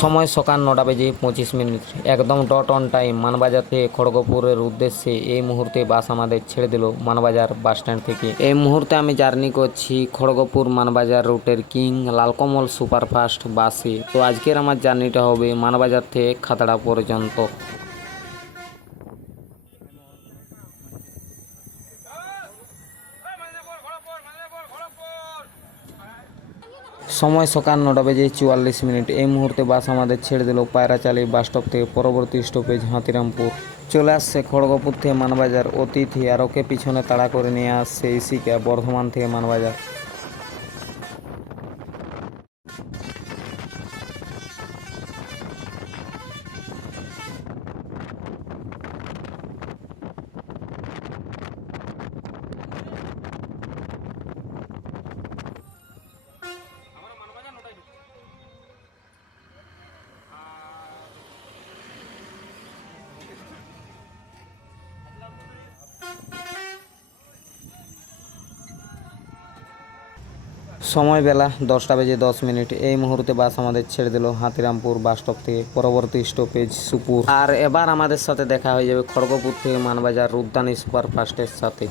সময় সকাল 9:25 একদম ডট অন টাইম। মানবাজার থেকে খড়গপুরের উদ্দেশ্যে এই মুহূর্তে বাস আমাদের ছেড়ে দিল মানবাজার বাস স্ট্যান্ড থেকে। এই মুহূর্তে আমি জার্নি করছি খড়গপুর মানবাজার রুটের কিং লালকমল সুপারফাস্ট বাসে। তো আজকের আমার জার্নিটা হবে মানবাজার থেকে খাতড়া পর্যন্ত। সময় সকাল 9:44। এই মুহূর্তে বাস আমাদের ছেড়ে দিল পায়রাচালি বাস স্টপ থেকে। পরবর্তী স্টপেজ হাতিরামপুর। চলে আসছে খড়গপুর থেকে মানবাজার অতিথি, আর ওকে পিছনে তাড়া করে নিয়ে আসছে ইসিকা বর্ধমান থেকে মানবাজার। সময় বেলা 10:10। এই মুহূর্তে বাস আমাদের ছেড়ে দিল হাতিরামপুর বাস স্টপ থেকে। পরবর্তী স্টপেজ সুপুর। আর এবার আমাদের সাথে দেখা হয়ে যাবে খড়গপুর থেকে মানবাজার রূপদানি সুপারফাস্টের সাথে।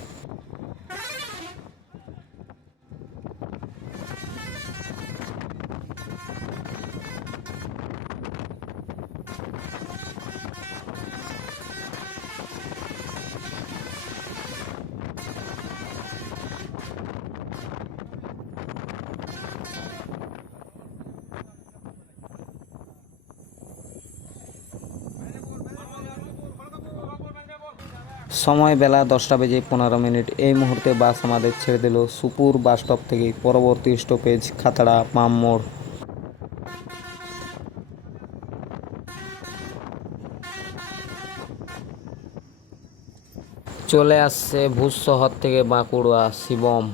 সময় বেলা 10:15। এই মুহূর্তে বাস আমাদের ছেড়ে দিল সুপুর বাস স্টপ থেকে। পরবর্তী স্টপেজ খাতড়া পাম মোড়। চলে আসছে ভূজ শহর থেকে বাঁকুড়া শিবম।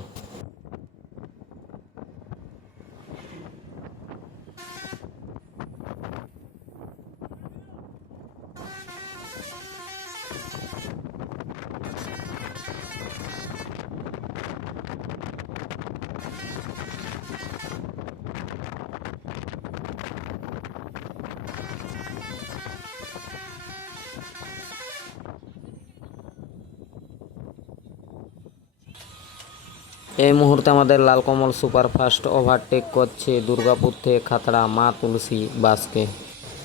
এই মুহূর্তে আমাদের লালকমল সুপারফাস্ট ওভারটেক করছে দুর্গাপুর থেকে খাতড়া মা তুলসী বাসকে।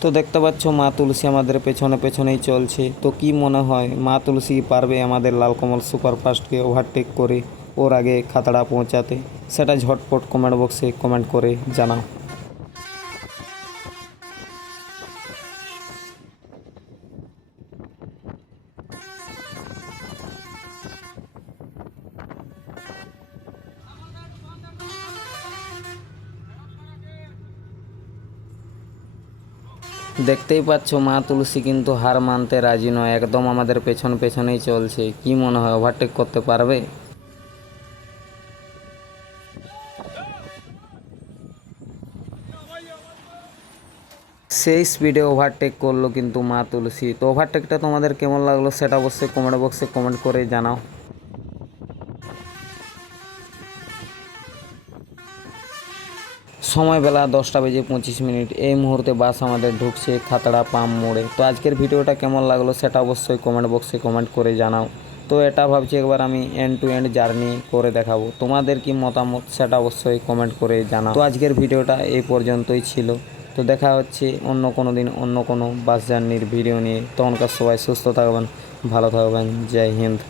তো দেখতে পাচ্ছ মা তুলসী আমাদের পেছনে পেছনেই চলছে। তো কি মনে হয় মা তুলসী পারবে আমাদের লালকমল সুপারফাস্টকে ওভারটেক করে ওর আগে খাতড়া পৌঁছাতে? সেটা ঝটপট কমেন্ট বক্সে কমেন্ট করে জানাও। দেখতেই পাচ্ছ মা তুলসী কিন্তু হার মানতে রাজি নয়, একদম আমাদের পেছন পেছনেই চলছে। কি মনে হয় ওভারটেক করতে পারবে? সেই স্পিডে ওভারটেক করলো কিন্তু মা তুলসী। তো ওভারটেকটা তোমাদের কেমন লাগলো সেটা অবশ্যই কমেন্ট বক্সে কমেন্ট করে জানাও। সময় বেলা 10:25। এই মুহূর্তে বাস আমাদের ঢুকছে খাতড়া পাম মোড়ে। তো আজকের ভিডিওটা কেমন লাগলো সেটা অবশ্যই কমেন্ট বক্সে কমেন্ট করে জানাও। তো এটা ভাবছি একবার আমি এন্ড টু এন্ড জার্নি করে দেখাবো। তোমাদের কি মতামত সেটা অবশ্যই কমেন্ট করে জানাও। তো আজকের ভিডিওটা এই পর্যন্তই ছিল। তো দেখা হচ্ছে অন্য কোনো দিন অন্য কোনো বাস জার্নির ভিডিও নিয়ে। তখনকার সবাই সুস্থ থাকবেন, ভালো থাকবেন। জয় হিন্দ।